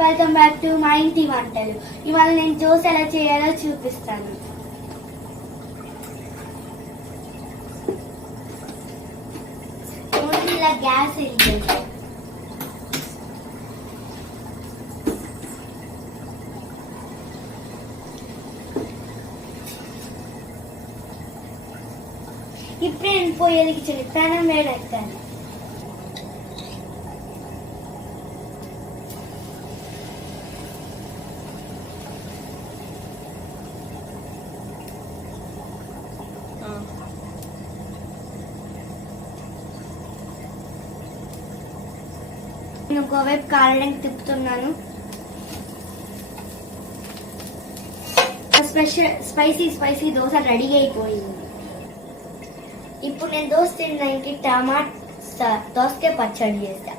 Welcome back to మా ఇంటి వంటలు. ఇవాళ నేను దోశ ఎలా చేయాలో చూపిస్తాను. ఇలా గ్యాస్ వెలిగించాలి. ఇప్పుడు నేను పొయ్యి వెలిగించాను. పెనం వేడెత్తాను. నేను ఒకవైపు కారడానికి తిప్పుతున్నాను. స్పైసీ దోశ రెడీ అయిపోయింది. ఇప్పుడు నేను దోశ తినడానికి దోసకాయ పచ్చడి చేస్తా.